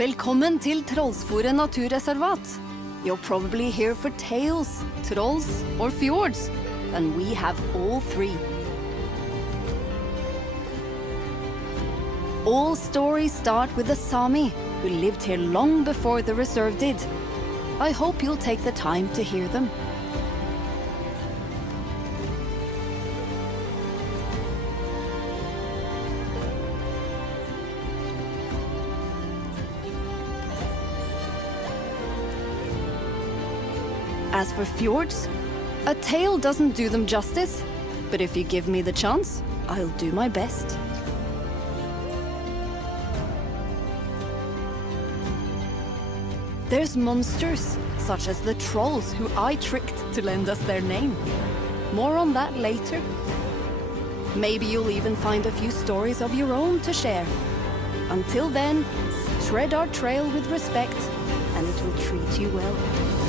Velkommen til Trollsporet Nature Reserve. You're probably here for tales, trolls or fjords, and we have all three. All stories start with a Sami who lived here long before the reserve did. I hope you'll take the time to hear them. As for fjords, a tale doesn't do them justice, but if you give me the chance, I'll do my best. There's monsters, such as the trolls who I tricked to lend us their name. More on that later. Maybe you'll even find a few stories of your own to share. Until then, tread our trail with respect, and it will treat you well.